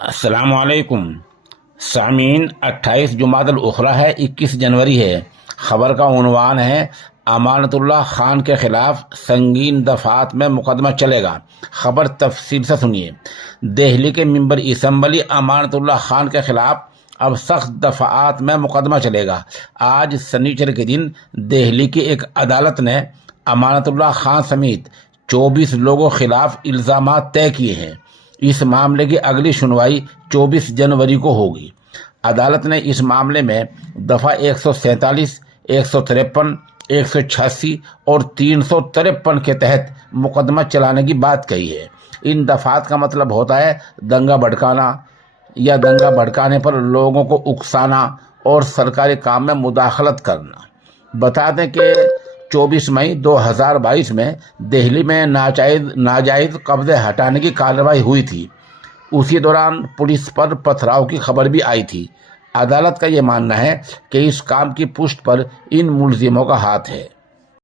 السلام علیکم سامعین، 28 جمادی الاخری ہے، 21 جنوری ہے۔ خبر کا عنوان ہے امانت اللہ خان کے خلاف سنگین دفعات میں مقدمہ چلے گا۔ خبر تفصیل سے سنیے۔ دہلی کے ممبر اسمبلی امانت اللہ خان کے خلاف اب سخت دفعات میں مقدمہ چلے گا۔ آج سنیچر کے دن دہلی کی ایک عدالت نے امانت اللہ خان سمیت 24 لوگوں کے خلاف الزامات طے کیے ہیں۔ اس معاملے کی اگلی سنوائی 24 جنوری کو ہوگی۔ عدالت نے اس معاملے میں دفعہ 147، 153، 186 اور 353 کے تحت مقدمہ چلانے کی بات کہی ہے۔ ان دفعات کا مطلب ہوتا ہے دنگا بھڑکانا یا دنگا بھڑکانے پر لوگوں کو اکسانا اور سرکاری کام میں مداخلت کرنا۔ بتا دیں کہ 24 مئی 2022 میں دہلی میں ناجائز قبضے ہٹانے کی کارروائی ہوئی تھی۔ اسی دوران پولیس پر پتھراؤ کی خبر بھی آئی تھی۔ عدالت کا یہ ماننا ہے کہ اس کام کی پشت پر ان ملزموں کا ہاتھ ہے۔